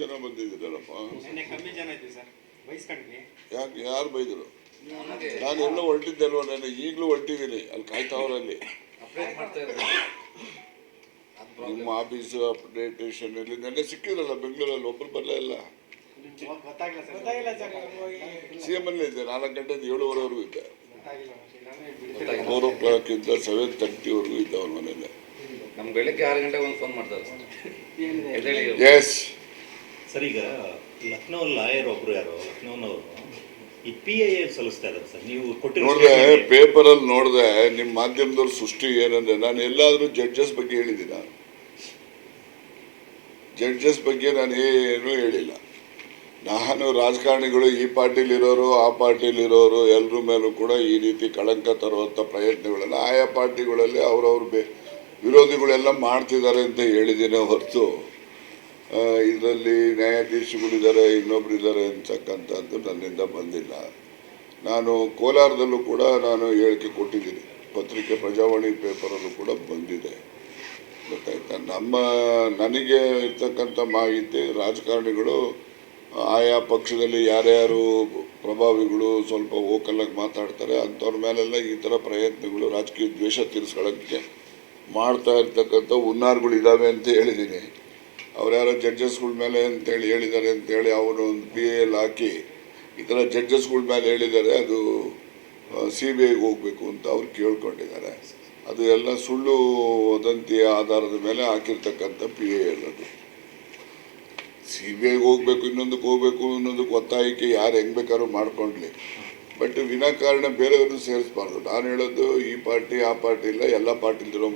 ಜನ ಬಂದಿದ್ದೀರಲ್ಲಪ್ಪ. ಕಮ್ಮಿ ಜನ ಇದ್ವಿ ಸರ್, ಬೈಸ್ಕೊಂಡ್ವಿ. ಯಾಕೆ ಯಾರು ಬೈದರು? ನಾನು ಎಲ್ಲ ಹೊರಟಿದ್ದಲ್ವ, ನಾನು ಈಗಲೂ ಹೊರಟಿದ್ದೀನಿ, ಅಲ್ಲಿ ಕಾಯ್ತಾವ್ರಲ್ಲಿ. ನಿಮ್ಮ ಆಫೀಸು ಅಪ್ಡೇಟೇಷನ್ ಅಲ್ಲಿ ನೆನ್ನೆ ಸಿಕ್ಕಿದ್ರಲ್ಲ ಬೆಂಗಳೂರಲ್ಲಿ, ಒಬ್ಬರು ಬರಲೇ ಇಲ್ಲ. CM ಅಲ್ಲೇ ಇದ್ದೆ, 4 ಗಂಟೆಯಿಂದ 7:15ವರೆಗೂ ಇದ್ದೆ. 4 ಇಂದ 7:30ವರೆಗೂ ಇದ್ದ ಅವ್ರ ಮನೇಲಿ. ನಮ್ಗೆ ಬೆಳಗ್ಗೆ 6 ಗಂಟೆಗೆ ಒಂದು ಫೋನ್ ಮಾಡ್ತಾರೆ ಎಸ್ ಸರ್. ಈಗ ಲಕ್ನೋ ಲಾಯರ್ ಒಬ್ರು ಯಾರೋ ಲಕ್ನೋನವರು ಈ PIA ಸಲ್ಲಿಸ್ತಾ ಇದ್ದಾರೆ ಸರ್. ನೀವು ನೋಡಿದೆ, ಪೇಪರಲ್ಲಿ ನೋಡಿದೆ, ನಿಮ್ಮ ಮಾಧ್ಯಮದವ್ರ ಸೃಷ್ಟಿ ಏನಂದ್ರೆ, ನಾನು ಎಲ್ಲಾದರೂ ಜಡ್ಜಸ್ ಬಗ್ಗೆ ಹೇಳಿದ್ದೀನ? ಜಡ್ಜಸ್ ಬಗ್ಗೆ ನಾನು ಏನೂ ಹೇಳಿಲ್ಲ. ನಾನು ರಾಜಕಾರಣಿಗಳು ಈ ಪಾರ್ಟಿಲಿರೋರು ಆ ಪಾರ್ಟಿಲಿರೋರು ಎಲ್ಲರ ಮೇಲೂ ಕೂಡ ಈ ರೀತಿ ಕಳಂಕ ತರುವಂಥ ಪ್ರಯತ್ನಗಳೆಲ್ಲ ಆಯಾ ಪಾರ್ಟಿಗಳಲ್ಲಿ ಅವರವ್ರ ವಿರೋಧಿಗಳೆಲ್ಲ ಮಾಡ್ತಿದ್ದಾರೆ ಅಂತ ಹೇಳಿದ್ದೀನಿ ಹೊರತು ಇದರಲ್ಲಿ ನ್ಯಾಯಾಧೀಶಗಳಿದ್ದಾರೆ ಇನ್ನೊಬ್ರು ಇದ್ದಾರೆ ಅಂತಕ್ಕಂಥದ್ದು ನನ್ನಿಂದ ಬಂದಿಲ್ಲ. ನಾನು ಕೋಲಾರದಲ್ಲೂ ಕೂಡ ನಾನು ಹೇಳಿಕೆ ಕೊಟ್ಟಿದ್ದೀನಿ, ಪತ್ರಿಕೆ ಪ್ರಜಾವಾಣಿ ಪೇಪರಲ್ಲೂ ಕೂಡ ಬಂದಿದೆ. ಗೊತ್ತಾಯ್ತಾ? ನನಗೆ ಇರ್ತಕ್ಕಂಥ ಮಾಹಿತಿ, ರಾಜಕಾರಣಿಗಳು ಆಯಾ ಪಕ್ಷದಲ್ಲಿ ಯಾರ್ಯಾರು ಪ್ರಭಾವಿಗಳು ಸ್ವಲ್ಪ ಓಕಲಾಗಿ ಮಾತಾಡ್ತಾರೆ ಅಂಥವ್ರ ಮೇಲೆಲ್ಲ ಈ ಥರ ಪ್ರಯತ್ನಗಳು, ರಾಜಕೀಯ ದ್ವೇಷ ತೀರಿಸ್ಕೊಳ್ಳೋಕ್ಕೆ ಮಾಡ್ತಾ ಇರ್ತಕ್ಕಂಥ ಹುನ್ನಾರಗಳು ಇದ್ದಾವೆ ಅಂತ ಹೇಳಿದ್ದೀನಿ. ಅವ್ರು ಯಾರೋ ಜಡ್ಜಸ್ಗಳ ಮೇಲೆ ಅಂತೇಳಿ ಹೇಳಿದ್ದಾರೆ ಅಂತೇಳಿ ಅವರು ಒಂದು PIL ಹಾಕಿ ಈ ಥರ ಜಡ್ಜಸ್ಗಳ ಮೇಲೆ ಹೇಳಿದ್ದಾರೆ, ಅದು CBIಗೆ ಹೋಗಬೇಕು ಅಂತ ಅವ್ರು ಕೇಳ್ಕೊಂಡಿದ್ದಾರೆ. ಅದು ಎಲ್ಲ ಸುಳ್ಳು ವದಂತಿಯ ಆಧಾರದ ಮೇಲೆ ಹಾಕಿರ್ತಕ್ಕಂಥ PIL. ಅದು CBIಗೆ ಹೋಗಬೇಕು, ಇನ್ನೊಂದಕ್ಕೆ ಹೋಗಬೇಕು, ಇನ್ನೊಂದಕ್ಕೆ ಒತ್ತಾಯಕ್ಕೆ ಯಾರು ಹೆಂಗೆ ಬೇಕಾದ್ರೂ ಮಾಡ್ಕೊಂಡ್ಲಿ, ಬಟ್ ವಿನಾಕಾರಣ ಬೇರೆಯವ್ರನ್ನ ಸೇರಿಸಬಾರ್ದು. ನಾನು ಹೇಳೋದು ಈ ಪಾರ್ಟಿ ಆ ಪಾರ್ಟಿ ಇಲ್ಲ, ಎಲ್ಲ ಪಾರ್ಟಿಲಿರೋ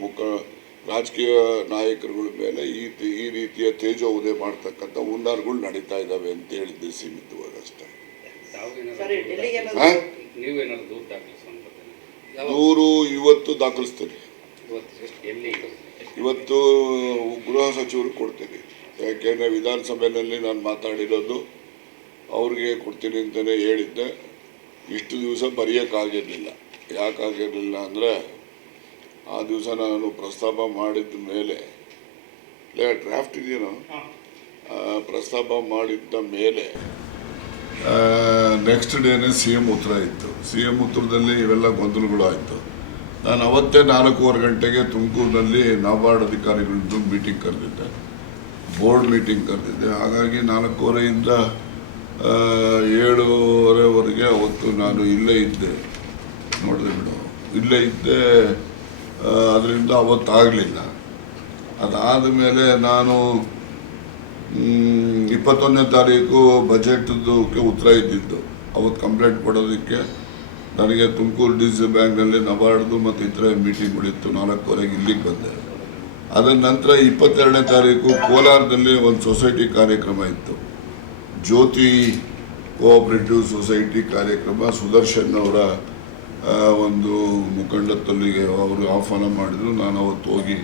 ರಾಜಕೀಯ ನಾಯಕರುಗಳ ಮೇಲೆ ಈ ರೀತಿಯ ತೇಜೋವಧೆ ಮಾಡ್ತಕ್ಕಂಥ ಹುನ್ನಾರಗಳು ನಡೀತಾ ಇದ್ದಾವೆ ಅಂತ ಹೇಳಿದ್ದೆ ಸೀಮಿತವಾಗಿ ಅಷ್ಟೇ. ದೂರು ಇವತ್ತು ದಾಖಲಿಸ್ತೀನಿ, ಇವತ್ತು ಗೃಹ ಸಚಿವರಿಗೆ ಕೊಡ್ತೀನಿ. ಯಾಕೆಂದರೆ ವಿಧಾನಸಭೆಯಲ್ಲಿ ನಾನು ಮಾತಾಡಿರೋದು ಅವ್ರಿಗೆ ಕೊಡ್ತೀನಿ ಅಂತಲೇ ಹೇಳಿದ್ದೆ. ಇಷ್ಟು ದಿವಸ ಬರೆಯೋಕ್ಕಾಗಿರಲಿಲ್ಲ. ಯಾಕಾಗಿರಲಿಲ್ಲ ಅಂದರೆ, ಆ ದಿವಸ ನಾನು ಪ್ರಸ್ತಾಪ ಮಾಡಿದ ಮೇಲೆ ಡ್ರಾಫ್ಟ್ ಇದೆಯೋ ಪ್ರಸ್ತಾಪ ಮಾಡಿದ್ದ ಮೇಲೆ ನೆಕ್ಸ್ಟ್ ಡೇನೇ CM ಉತ್ತರ ಇತ್ತು. CM ಉತ್ತರದಲ್ಲಿ ಇವೆಲ್ಲ ಗೊಂದಲಗಳು ಆಯಿತು. ನಾನು ಅವತ್ತೇ 4:15 ಗಂಟೆಗೆ ತುಮಕೂರಿನಲ್ಲಿ ನಾಬಾರ್ಡ್ ಅಧಿಕಾರಿಗಳದ್ದು ಮೀಟಿಂಗ್ ಕರೆದಿದ್ದೆ, ಬೋರ್ಡ್ ಮೀಟಿಂಗ್ ಕರೆದಿದ್ದೆ. ಹಾಗಾಗಿ 4:15ರಿಂದ 7:30ವರೆಗೆ ಅವತ್ತು ನಾನು ಇಲ್ಲೇ ಇದ್ದೆ. ನೋಡಿದೆ ಬಿಡು, ಇಲ್ಲೇ ಇದ್ದೆ. ಅದರಿಂದ ಅವತ್ತಾಗಲಿಲ್ಲ. ಅದಾದ ಮೇಲೆ ನಾನು 21ನೇ ತಾರೀಕು ಬಜೆಟ್ದಕ್ಕೆ ಉತ್ತರ ಇದ್ದಿದ್ದು. ಅವತ್ತು ಕಂಪ್ಲೇಂಟ್ ಕೊಡೋದಕ್ಕೆ ನನಗೆ ತುಮಕೂರು DC ಬ್ಯಾಂಕ್ನಲ್ಲಿ ನಬಾರ್ಡ್ದು ಮತ್ತು ಇತರ ಮೀಟಿಂಗ್ಗಳಿತ್ತು. 4:15ಗೆ ಇಲ್ಲಿಗೆ ಬಂದೆ. ಅದರ ನಂತರ 22ನೇ ತಾರೀಕು ಕೋಲಾರದಲ್ಲಿ ಒಂದು ಸೊಸೈಟಿ ಕಾರ್ಯಕ್ರಮ ಇತ್ತು, ಜ್ಯೋತಿ ಕೋಆಪರೇಟಿವ್ ಸೊಸೈಟಿ ಕಾರ್ಯಕ್ರಮ. ಸುದರ್ಶನ್ ಅವರ ಒಂದು ಮುಖಂಡತ್ವಲ್ಲಿಗೆ ಅವರು ಆಹ್ವಾನ ಮಾಡಿದರು. ನಾನು ಅವತ್ತು ಹೋಗಿ,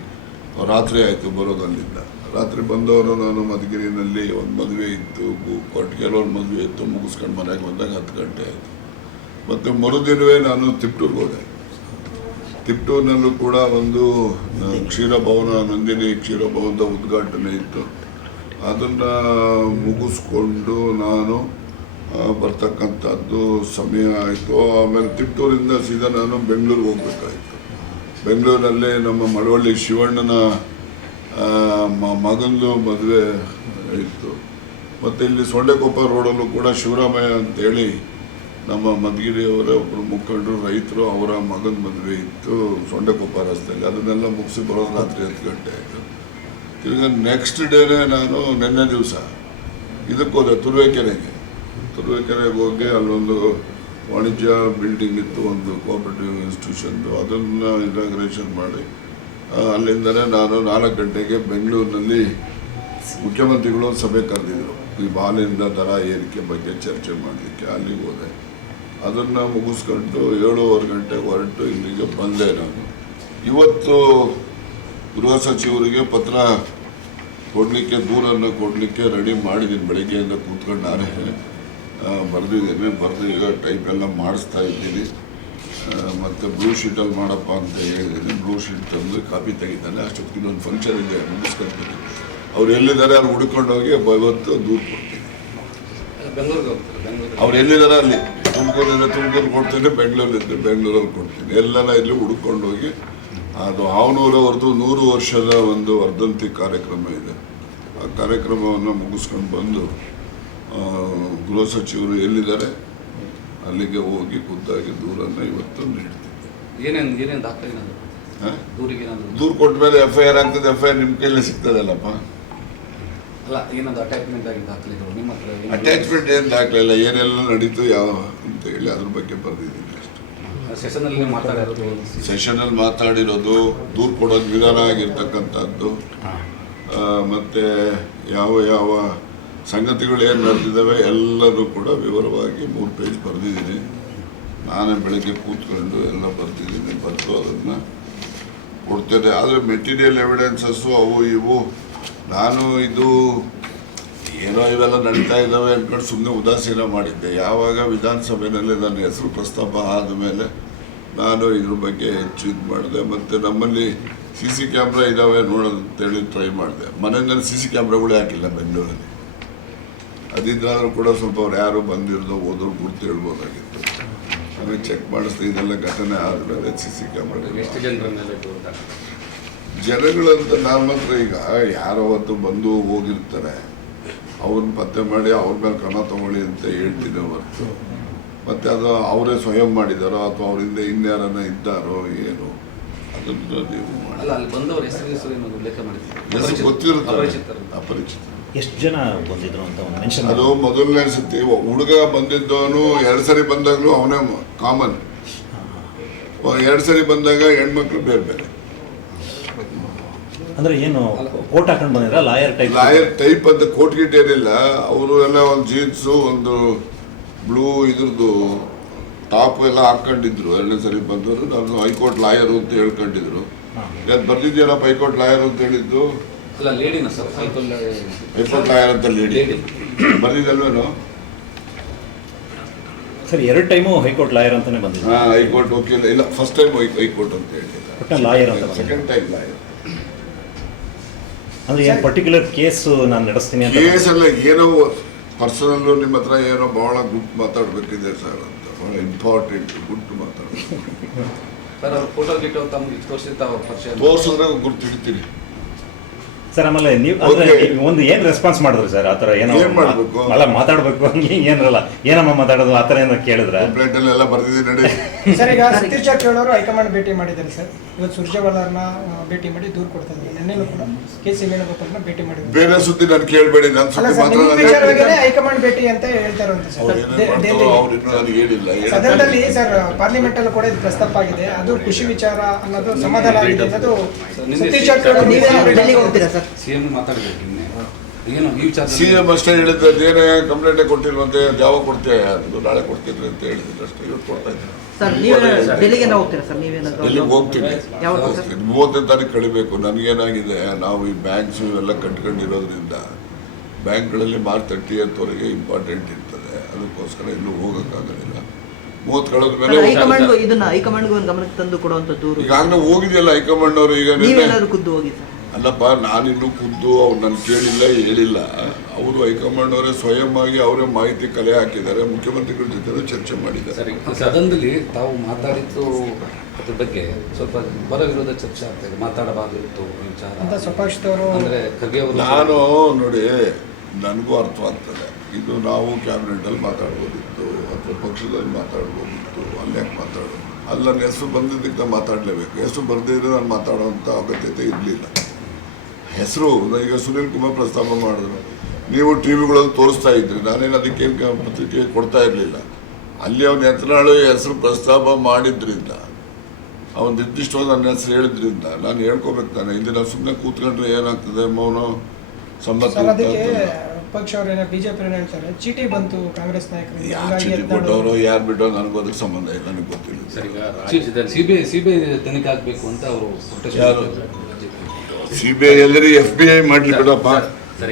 ರಾತ್ರಿ ಆಯಿತು ಬರೋದಲ್ಲಿಂದ. ರಾತ್ರಿ ಬಂದವರು ನಾನು ಮಧುಗಿರಿನಲ್ಲಿ ಒಂದು ಮದುವೆ ಇತ್ತು, ಕೊಟ್ಟಿಗೆಲೊಂದು ಮದುವೆ ಇತ್ತು, ಮುಗಿಸ್ಕೊಂಡು ಮನೆಗೆ ಬಂದಾಗ 10 ಗಂಟೆ ಆಯಿತು. ಮತ್ತು ಮರುದಿನವೇ ನಾನು ತಿಪ್ಟೂರ್ಗೆ ಹೋದೆ. ತಿಪ್ಟೂರಿನಲ್ಲೂ ಕೂಡ ಒಂದು ಕ್ಷೀರಭವನ, ನಂದಿನಿ ಕ್ಷೀರಭವನದ ಉದ್ಘಾಟನೆ ಇತ್ತು. ಅದನ್ನು ಮುಗಿಸ್ಕೊಂಡು ನಾನು ಬರ್ತಕ್ಕಂಥದ್ದು ಸಮಯ ಆಯಿತು. ಆಮೇಲೆ ತಿಪ್ಟೂರಿಂದ ಸೀದಾ ನಾನು ಬೆಂಗಳೂರಿಗೆ ಹೋಗಬೇಕಾಯಿತು. ಬೆಂಗಳೂರಲ್ಲಿ ನಮ್ಮ ಮಳವಳ್ಳಿ ಶಿವಣ್ಣನ ಮಗಂದು ಮದುವೆ ಇತ್ತು. ಮತ್ತು ಇಲ್ಲಿ ಸೊಂಡೆಕೊಪ್ಪ ರೋಡಲ್ಲೂ ಕೂಡ ಶಿವರಾಮಯ್ಯ ಅಂತೇಳಿ ನಮ್ಮ ಮಧುಗಿರಿಯವರ ಒಬ್ಬರು ಮುಖಂಡರು, ರೈತರು, ಅವರ ಮಗನ ಮದುವೆ ಇತ್ತು ಸೊಂಡೆಕೊಪ್ಪ ರಸ್ತೆಯಲ್ಲಿ. ಅದನ್ನೆಲ್ಲ ಮುಗಿಸಿ ಬರೋದು ರಾತ್ರಿ 10 ಗಂಟೆ ಆಯಿತು. ತಿರ್ಗಿ ನೆಕ್ಸ್ಟ್ ಡೇನೇ ನಾನು ನಿನ್ನೆ ದಿವಸ ಇದಕ್ಕೆ ಹೋದೆ, ತುರುವೇಕೆರೆಗೆ ಹೋಗಿ ಅಲ್ಲೊಂದು ವಾಣಿಜ್ಯ ಬಿಲ್ಡಿಂಗ್ ಇತ್ತು, ಒಂದು ಕೋಆಪರೇಟಿವ್ ಇನ್ಸ್ಟಿಟ್ಯೂಷನ್ದು. ಅದನ್ನು ಇನಾಗ್ರೇಷನ್ ಮಾಡಿ ಅಲ್ಲಿಂದಲೇ ನಾನು 4 ಗಂಟೆಗೆ ಬೆಂಗಳೂರಿನಲ್ಲಿ ಮುಖ್ಯಮಂತ್ರಿಗಳು ಸಭೆ ಕರೆದಿದ್ರು, ಈ ಹಾಲಿನ ದರ ಏರಿಕೆ ಬಗ್ಗೆ ಚರ್ಚೆ ಮಾಡಲಿಕ್ಕೆ. ಅಲ್ಲಿಗೆ ಹೋದೆ. ಅದನ್ನು ಮುಗಿಸ್ಕೊಂಡು 7:15 ಗಂಟೆಗೆ ಹೊರಟು ಇಲ್ಲಿಗೆ ಬಂದೆ. ನಾನು ಇವತ್ತು ಗೃಹ ಸಚಿವರಿಗೆ ಪತ್ರ ಕೊಡಲಿಕ್ಕೆ, ದೂರನ್ನು ಕೊಡಲಿಕ್ಕೆ ರೆಡಿ ಮಾಡಿದ್ದೀನಿ. ಬೆಳಗ್ಗೆಯಿಂದ ಕೂತ್ಕೊಂಡು ನಾನೇ ಬರೆದಿದ್ದೀನಿ. ಬರೆದು ಈಗ ಟೈಪೆಲ್ಲ ಮಾಡಿಸ್ತಾ ಇದ್ದೀನಿ. ಮತ್ತು ಬ್ಲೂ ಶೀಟಲ್ಲಿ ಮಾಡಪ್ಪ ಅಂತ ಹೇಳಿದ್ದೀನಿ. ಬ್ಲೂ ಶೀಟ್ ತಂದು ಕಾಪಿ ತೆಗಿತಾನೆ. ಅಷ್ಟೊತ್ತಿಗೆ ಒಂದು ಫಂಕ್ಷನ್ ಇದೆ, ಮುಗಿಸ್ಕೊಳ್ತೀನಿ. ಅವ್ರು ಎಲ್ಲಿದ್ದಾರೆ ಅಲ್ಲಿ ಹುಡ್ಕೊಂಡು ಹೋಗಿ ಇವತ್ತು ದೂರು ಕೊಡ್ತೀನಿ. ಬೆಂಗಳೂರಿಗೆ ಹೋಗ್ತಾರೆ, ಬೆಂಗಳೂರಿಗೆ ಅವ್ರು ಎಲ್ಲಿದ್ದಾರೆ ಅಲ್ಲಿ ತುಮಕೂರು ಕೊಡ್ತೀನಿ, ಬೆಂಗಳೂರಿದ್ರೆ ಬೆಂಗಳೂರಲ್ಲಿ ಕೊಡ್ತೀನಿ. ಎಲ್ಲನ ಇಲ್ಲಿ ಹುಡ್ಕೊಂಡು ಹೋಗಿ ಅದು ಅವನೂರವ್ರದ್ದು 100 ವರ್ಷದ ಒಂದು ವರ್ಧಂತಿ ಕಾರ್ಯಕ್ರಮ ಇದೆ. ಆ ಕಾರ್ಯಕ್ರಮವನ್ನು ಮುಗಿಸ್ಕೊಂಡು ಬಂದು ಗೃಹ ಸಚಿವರು ಎಲ್ಲಿದ್ದಾರೆ ಅಲ್ಲಿಗೆ ಹೋಗಿ ಖುದ್ದಾಗಿ ದೂರನ್ನು ಇವತ್ತು ನೀಡ್ತೀನಿ. ಏನೇನು ದಾಖಲೆ ದೂರಿಗೆ ಏನಾದ್ರು ದೂರು ಕೊಟ್ಟ ಮೇಲೆ FIR ಆಗ್ತದೆ. FIR ನಿಮ್ಮ ಕೈಲೇ ಸಿಗ್ತದಲ್ಲಪ್ಪ. ಅಲ್ಲ, ಏನಾದ್ರು ಅಟ್ಯಾಚ್ಮೆಂಟ್ ಆಗಿ ದಾಖಲೆಗಳು ನಿಮ್ಮ ಹತ್ರ ಅಟ್ಯಾಚ್ಮೆಂಟ್ ಏನು ದಾಖಲಿಲ್ಲ, ಏನೆಲ್ಲ ನಡೀತು ಯಾವ ಅಂತ ಹೇಳಿ ಅದ್ರ ಬಗ್ಗೆ ಬರೆದಿದ್ದೀನಿ ಅಷ್ಟು. ಸೆಷನಲ್ಲಿ ಮಾತಾಡೋದು, ಸೆಷನಲ್ಲಿ ಮಾತಾಡಿರೋದು, ದೂರು ಕೊಡೋದು ವಿಧಾನ ಆಗಿರ್ತಕ್ಕಂಥದ್ದು, ಮತ್ತು ಯಾವ ಯಾವ ಸಂಗತಿಗಳು ಏನು ನಡೆದಿದ್ದಾವೆ ಎಲ್ಲರೂ ಕೂಡ ವಿವರವಾಗಿ 3 ಪೇಜ್ ಬರೆದಿದ್ದೀನಿ. ನಾನೇ ಬೆಳಗ್ಗೆ ಕೂತ್ಕೊಂಡು ಎಲ್ಲ ಬರ್ತಿದ್ದೀನಿ, ಬರೆದು ಅದನ್ನು ಕೊಡ್ತೇನೆ. ಆದರೆ ಮೆಟೀರಿಯಲ್ ಎವಿಡೆನ್ಸಸ್ಸು ಅವು ಇವು ನಾನು ಇದು ಏನೋ ಇವೆಲ್ಲ ನಡೀತಾ ಇದ್ದಾವೆ ಅಂದ್ಕೊಂಡು ಸುಮ್ಮನೆ ಉದಾಸೀನ ಮಾಡಿದ್ದೆ. ಯಾವಾಗ ವಿಧಾನಸಭೆಯಲ್ಲಿ ನನ್ನ ಹೆಸರು ಪ್ರಸ್ತಾಪ ಆದಮೇಲೆ ನಾನು ಇದ್ರ ಬಗ್ಗೆ ಹೆಚ್ಚು ಇದು ಮಾಡಿದೆ. ಮತ್ತು ನಮ್ಮಲ್ಲಿ CC ಕ್ಯಾಮ್ರಾ ಇದ್ದಾವೆ ನೋಡೋದಂತೇಳಿ ಟ್ರೈ ಮಾಡಿದೆ. ಮನೆಯಲ್ಲಿ CC ಕ್ಯಾಮ್ರಾಗಳೇ ಹಾಕಿಲ್ಲ ಬೆಂಗಳೂರಲ್ಲಿ. ಅದಿದ್ದಾದರೂ ಕೂಡ ಸ್ವಲ್ಪ ಅವ್ರು ಯಾರು ಬಂದಿರೋದು ಹೋದ್ರು ಗುರ್ತು ಹೇಳ್ಬೋದಾಗಿತ್ತು. ಆಮೇಲೆ ಚೆಕ್ ಮಾಡಿಸ್ದೆ. ಇದೆಲ್ಲ ಘಟನೆ ಆದಮೇಲೆ CC ಕ್ಯಾಮ್ರಾ ಎಷ್ಟು ಜನರ ಮೇಲೆ ಜನಗಳಂತ ನಾನು ಮಾತ್ರ ಈಗ ಯಾರೋ ಹೊತ್ತು ಬಂದು ಹೋಗಿರ್ತಾರೆ, ಅವ್ರನ್ನ ಪತ್ತೆ ಮಾಡಿ ಅವ್ರ ಮೇಲೆ ಕ್ರಮ ತಗೊಳ್ಳಿ ಅಂತ ಹೇಳ್ತೀನಿ ಹೊರತು ಮತ್ತು ಅದು ಅವರೇ ಸ್ವಯಂ ಮಾಡಿದಾರೋ ಅಥವಾ ಅವರಿಂದ ಇನ್ಯಾರನ್ನ ಇದ್ದಾರೋ ಏನು ಅದನ್ನು ನೀವು ಅಲ್ಲ, ಅಲ್ಲಿ ಬಂದವರು ಹೆಸರು ಉಲ್ಲೇಖ ಮಾಡಿದ್ರು, ಹೆಸರು ಗೊತ್ತಿರುತ್ತಾರೆ, ಅಪರಿಚಿತ. ಎಷ್ಟು ಜನ ಬಂದಿದ್ರು ಅಂತ ಒಂದು ಮೆನ್ಷನ್ ಅದು ಮೊದಲನೇ ಸತಿ ಹುಡುಗ ಬಂದಿದ್ದವನು 2 ಸರಿ ಬಂದಾಗಲೂ ಅವನೇ ಕಾಮನ್. 2 ಸರಿ ಬಂದಾಗ ಹೆಣ್ಮಕ್ಳು ಬೇರೆ ಬೇರೆ. ಅಂದ್ರೆ ಏನು ಕೋಟ್ ಹಾಕೊಂಡು ಬಂದಿದ್ರ ಲಾಯರ್ ಟೈಪ್ ಅಂತ ಕೋಟ್ ಗಿಟ್ ಏನಿಲ್ಲ. ಅವರು ಎಲ್ಲ ಒಂದು ಜೀನ್ಸು ಒಂದು ಬ್ಲೂ ಇದ್ರದ್ದು ಟಾಪ್ ಎಲ್ಲ ಹಾಕೊಂಡಿದ್ರು. 2ನೇ ಸರಿ ಬಂದವರು ನಾನು ಹೈಕೋರ್ಟ್ ಲಾಯರು ಅಂತ ಹೇಳ್ಕೊಂಡಿದ್ರು. ಬರ್ದಿದ್ಯಲ್ಲಪ್ಪ ಹೈಕೋರ್ಟ್ ಲಾಯರ್ ಅಂತ ಹೇಳಿದ್ದು. ಅಲ್ಲ, ಲೇಡಿನ ಸರ್, ಹೈಕೋರ್ಟ್ ಲಾಯರ್ ಅಂತ ಲೇಡಿ ಬರ್ದಿದ್ದಲ್ವೇನೋ ಸರ್. 2 ಟೈಮು ಹೈಕೋರ್ಟ್ ಲಾಯರ್ ಅಂತಾನೆ ಬಂದಿದ್ರು. ಹೈಕೋರ್ಟ್ ವಕೀಲ ಇಲ್ಲ, ಫಸ್ಟ್ ಟೈಮ್ ಹೈಕೋರ್ಟ್ ಅಂತ ಹೇಳಿಲ್ಲ, ಲಾಯರ್ ಅಂತ. Second time lawyer. ಅಂದ್ರೆ ಏನು ಪರ್ಟಿಕ್ಯುಲರ್ ಕೇಸ್ ನಾನು ನಡೆಸ್ತೀನಿ ಅಂತ ಕೇಸ್ ಎಲ್ಲ ಏನೋ ಪರ್ಸನಲ್ಲು ನಿಮ್ಮ ಹತ್ರ ಏನೋ ಭಾಳ ಗುಡ್ ಮಾತಾಡಬೇಕಿದೆ ಸರ್ ಅಂತ, ಭಾಳ ಇಂಪಾರ್ಟೆಂಟ್ ಗುಡ್ ಮಾತಾಡಬೇಕು ಸರ್. ಅವ್ರ ಫೋಟೋ ಗಿಟೋ ತಮ್ಗೆ ತೋರಿಸಿರ್ತಾ ಅವ್ರ ಪರಿಚಯ ತೋರಿಸಿದ್ರೆ ಗುರ್ತು ಹಿಡ್ತೀನಿ ಸರ್. ಆಮೇಲೆ ನೀವು ಅಂದ್ರೆ ಒಂದು ಏನು ರೆಸ್ಪಾನ್ಸ್ ಮಾಡಿದ್ರು ಸರ್? ಆ ಥರ ಏನೋ ಏನ್ ಮಾಡ್ಬೇಕು? ಅಲ್ಲ ಮಾತಾಡಬೇಕು ಹಂಗೆ ಏನರಲ್ಲ, ಏನಮ್ಮ ಮಾತಾಡೋದು ಆ ಥರ ಏನೋ ಕೇಳಿದ್ರೆ ಕಂಪ್ಲೇಂಟ್ ಎಲ್ಲ ಬರ್ದಿದ್ದೀನಿ ನಡಿ. ಸರ್, ಈಗ ಸತೀಶ್ ಜಾರಕಿಹೊಳಿ ಅವರು ಹೈಕಮಾಂಡ್ ಭೇಟಿ ಮಾಡಿದ್ದಾರೆ ಸರ್. ಇವತ್ತು ಸುರ್ಜೇವಾಲಾರನ್ನ ಭೇಟಿ ಮಾಡಿ ದೂರು ಕೊಡ್ತಾ ಇದ್ದಾರೆ. ನಿನ್ನೆನೂ ಕೂಡ KC ವೇಣುಗೋಪಾಲ್ನ ಭೇಟಿ ಮಾಡಿದ್ದಾರೆ. ಬೇರೆ ಸುದ್ದಿ ನಾನು ಕೇಳಬೇಡಿ, ನನ್ನ ಅಲ್ಲ ಸುದ್ದಿ ಸರ್, ಮಾತ್ರ ನಿಮ್ಮ ನಾನು ವಿಚಾರವಾಗೇನೆ ಹೈಕಮಾಂಡ್ ಭೇಟಿ ಅಂತ ಹೇಳ್ತಾ ಇರುವಂತ ಸರ್. ಅವ್ರು ಏನೇನು ಮಾಡ್ತಾರೋ ಅವ್ರು ಇನ್ನೂ ನನಗೆ ಹೇಳಿಲ್ಲ. ಸದನದಲ್ಲಿ ಸರ್ ಪಾರ್ಲಿಮೆಂಟ್ ಅಲ್ಲೂ ಕೂಡ ಇದು ಪ್ರಸ್ತಾಪ ಆಗಿದೆ. ಅದು ಖುಷಿ ವಿಚಾರ ಅನ್ನೋದು ಸಮಾಧಾನ ಆಗಿದೆ ಅನ್ನೋದು ಸತೀಶ್ ಜಾರಕಿಹೊಳಿ ಹೋಗ್ತೀರಾ ಸರ್? CM ಮಾತಾಡಬೇಕು ಏನು ಈ ವಿಚಾರ. CM ಅಷ್ಟೇ ಹೇಳಿದ್ರೆ ಅದೇನೇ ಕಂಪ್ಲೇಂಟೇ ಕೊಟ್ಟಿಲ್ವಂತೆ, ಯಾವಾಗ ಕೊಡ್ತೇವೆ ಅದು ನಾಳೆ ಕೊಡ್ತಿದ್ರು ಅಂತ ಹೇಳಿದ್ರು ಅಷ್ಟೇ. ಇವತ್ತು ಕೊಡ್ತಾ ಇದ್ದಾರೆ ಸರ್. ನೀವು ಡೆಲ್ಲಿಗೆ ಹೋಗ್ತೀರಾ ಸರ್? ನೀವೇನಾದ್ರು ಎಲ್ಲಿಗೆ ಹೋಗ್ತೀನಿ? ಯಾವಾಗ ಹೋಗ್ತೀನಿ. 30ನೇ ತಾರೀಕು ಕಳಿಬೇಕು. ನನಗೇನಾಗಿದೆ, ನಾವು ಈ ಬ್ಯಾಂಕ್ಸ್ ಇವೆಲ್ಲ ಕಟ್ಕೊಂಡಿರೋದ್ರಿಂದ ಬ್ಯಾಂಕ್ಗಳಲ್ಲಿ ಮಾರ್ಚ್ 30th ಇಂಪಾರ್ಟೆಂಟ್ ಇರ್ತದೆ. ಅದಕ್ಕೋಸ್ಕರ ಎಲ್ಲೂ ಹೋಗೋಕ್ಕಾಗೋದಿಲ್ಲ. 30 ಕಳೆದ ಮೇಲೆ ಹೈಕಮಾಂಡ್ಗೂ ಇದನ್ನ ಹೈಕಮಾಂಡ್ಗೂ ಒಂದು ಗಮನಕ್ಕೆ ತಂದು ಕೊಡುವಂತ ದೂರು ಈಗಾಗಲೇ ಹೋಗಿದೆಯಲ್ಲ ಹೈಕಮಾಂಡ್ ಅವರು. ಈಗ ನೀವೇನಾದ್ರು ಖುದ್ದು ಹೋಗಿ ಸರ್? ಅಲ್ಲಪ್ಪ, ನಾನಿನ್ನೂ ಖುದ್ದು ಅವ್ರು ನಾನು ಕೇಳಿಲ್ಲ, ಹೇಳಿಲ್ಲ. ಅವರು ಹೈಕಮಾಂಡ್ ಅವರೇ ಸ್ವಯಂ ಆಗಿ ಅವರೇ ಮಾಹಿತಿ ಕಲೆ ಹಾಕಿದ್ದಾರೆ. ಮುಖ್ಯಮಂತ್ರಿಗಳ ಜೊತೆ ಚರ್ಚೆ ಮಾಡಿದ್ದಾರೆ. ಸರಿ, ಸದನದಲ್ಲಿ ತಾವು ಮಾತಾಡಿದ್ದು ಅದ್ರ ಬಗ್ಗೆ ಸ್ವಲ್ಪ ಬರ ವಿರೋಧ ಚರ್ಚೆ ಆಗ್ತದೆ. ಮಾತಾಡಬಾರ್ದಿತ್ತು ವಿಚಾರ ಅಂತ ಸ್ವಪಕ್ಷದವರು ಅಂದ್ರೆ ಖರ್ಗೆ ಅವರು. ನಾನು ನೋಡಿ, ನನಗೂ ಅರ್ಥವಾಗ್ತದೆ ಇದು. ನಾವು ಕ್ಯಾಬಿನೆಟಲ್ಲಿ ಮಾತಾಡ್ಬೋದಿತ್ತು ಅಥವಾ ಪಕ್ಷದಲ್ಲಿ ಮಾತಾಡ್ಬೋದಿತ್ತು. ಅಲ್ಲಿ ಯಾಕೆ ಮಾತಾಡೋದು? ಅಲ್ಲಿ ನನ್ನ ಹೆಸರು ಬಂದಿದ್ದಕ್ಕೆ ನಾನು ಮಾತಾಡಲೇಬೇಕು. ಹೆಸರು ಬರೆದಿದ್ರೆ ನಾನು ಮಾತಾಡೋವಂಥ ಅಗತ್ಯತೆ ಇರಲಿಲ್ಲ. ಹೆಸರು ಈಗ ಸುನೀಲ್ ಕುಮಾರ್ ಪ್ರಸ್ತಾಪ ಮಾಡಿದ್ರು, ನೀವು TVಗಳಲ್ಲಿ ತೋರಿಸ್ತಾ ಇದ್ರಿ. ನಾನೇನು ಅದಕ್ಕೇನು ಪತ್ರಿಕೆ ಕೊಡ್ತಾ ಇರಲಿಲ್ಲ. ಅಲ್ಲಿ ಅವನ ಹೆಸರು ಪ್ರಸ್ತಾಪ ಮಾಡಿದ್ರಿಂದ, ಅವನು ನಿರ್ದಿಷ್ಟವಾಗಿ ನನ್ನ ಹೆಸರು ಹೇಳಿದ್ರಿಂದ ನಾನು ಹೇಳ್ಕೋಬೇಕು ತಾನೆ. ಇಲ್ಲಿ ನಾವು ಸುಮ್ಮನೆ ಕೂತ್ಕೊಂಡ್ರೆ ಏನಾಗ್ತದೆ, ಮೌನ ಸಮ್ಮತಿ. ಸರ್, ಅದಕ್ಕೆ ಪಕ್ಷ ಅವರೇನೋ BJP ಹೇಳ್ತಾರೆ ಚೀಟಿ ಬಂತು ಕಾಂಗ್ರೆಸ್ ನಾಯಕರಿಗೆ. ಯಾರು ಚೀಟಿ ಕೊಟ್ಟವರು ಯಾರು ಬಿಟ್ಟೋ ನನಗೂ ಅದಕ್ಕೆ ಸಂಬಂಧ ಇಲ್ಲ, ನನಗೆ ಗೊತ್ತಿಲ್ಲ. ಸಿಬಿಐ ತನಿಖೆ ಆಗಬೇಕು ಅಂತ ಅವರು ಯಾರು? CBI ಎಲ್ಲರಿ FBI ಮಾಡ್ಲಿ ಬಿಡಪ್ಪ,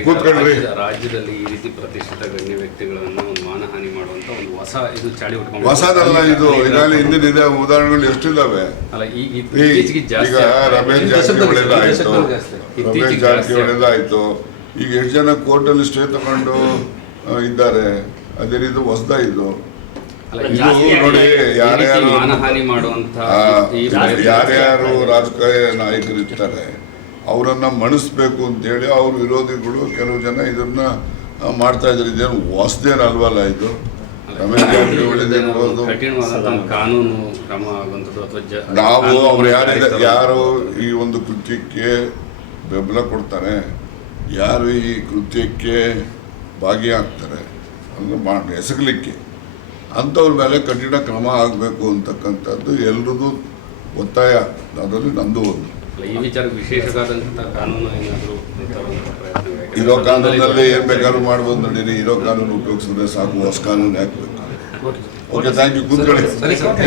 ಕೂತ್ಕೊಳ್ರಿ. ರಾಜ್ಯದಲ್ಲಿ ಈ ರೀತಿ ಪ್ರತಿಷ್ಠಿತ ಗಣ್ಯ ವ್ಯಕ್ತಿಗಳನ್ನು ಒಂದು ಮಾನಹಾನಿ ಮಾಡುವಂತ ಒಂದು ಹೊಸ ಇದು ಚಾಳಿ ಉಟ್ಕೊಂಡು ಹೊಸದಲ್ಲ ಇದು. ಈಗಾಗಲೇ ಹಿಂದಿನ ಇದೆ ಉದಾಹರಣೆಗಳು ಎಷ್ಟಿದ್ದಾವೆ. ಅಲ್ಲ ಇತ್ತೀಚೆಗೆ ಈಗ ರಮೇಶ್ ಜಾರಕಿಹೊಳಿ ಆಯ್ತು, ಈಗ ಎಷ್ಟು ಜನ ಕೋರ್ಟಲ್ಲಿ ಸ್ಟೇ ತಗೊಂಡು ಇದ್ದಾರೆ. ಅದೇ ರೀತಿ ಹೊಸದ ಇದು ಅಲ್ಲ, ಇದು ಜಾಸ್ತಿ ನೋಡಿ ಈ ರೀತಿ ಯಾರ್ಯಾರು ಮಾನಹಾನಿ ಮಾಡುವಂತ ಯಾರ್ಯಾರು ರಾಜಕೀಯ ನಾಯಕರು ಇರ್ತಾರೆ ಅವರನ್ನ ಮಣಿಸ್ಬೇಕು ಅಂತೇಳಿ ಅವ್ರ ವಿರೋಧಿಗಳು ಕೆಲವು ಜನ ಇದನ್ನ ಮಾಡ್ತಾ ಇದ್ದಾರೆ. ಇದೇನು ಹೊಸದೇನಲ್ವಲ್ಲ ಇದು. ರಮೇಶ್ ಜಾರಕಿಹೊಳಿ ಇರ್ಬೋದು, ಕಠಿಣವಾದಂತ ಒಂದು ಕಾನೂನು ಕ್ರಮ ಆಗುವಂಥದ್ದು ಅಥವಾ ನಾವು ಅವ್ರು ಯಾರು ಈ ಒಂದು ಕೃತ್ಯಕ್ಕೆ ಬೆಂಬಲ ಕೊಡ್ತಾರೆ, ಯಾರು ಈ ಕೃತ್ಯಕ್ಕೆ ಭಾಗಿಯಾಗ್ತಾರೆ ಅಂದರೆ ಎಸಗಲಿಕ್ಕೆ ಅಂಥವ್ರ ಮೇಲೆ ಕಠಿಣ ಕ್ರಮ ಆಗಬೇಕು ಅಂತಕ್ಕಂಥದ್ದು ಎಲ್ರದ್ದು ಒತ್ತಾಯ. ಅದರಲ್ಲಿ ನಂದು ಒಂದು. ಈ ವಿಚಾರಕ್ಕೆ ವಿಶೇಷವಾದಂತಹ ಕಾನೂನು ಏನಾದರೂ ಪ್ರಯತ್ನ ಇರೋ ಕಾನೂನಲ್ಲಿ ಏನು ಬೇಕಾದ್ರೂ ಮಾಡ್ಬೋದು. ನಡೀರಿ, ಇರೋ ಕಾನೂನು ಉಪಯೋಗಿಸಿದ್ರೆ ಸಾಕು, ಹೊಸ ಕಾನೂನು ಹಾಕಬೇಕು. Okay, thank you. ಕೂತ್ಕೊಳ್ಳಿ. ಸರಿ ಸರ್.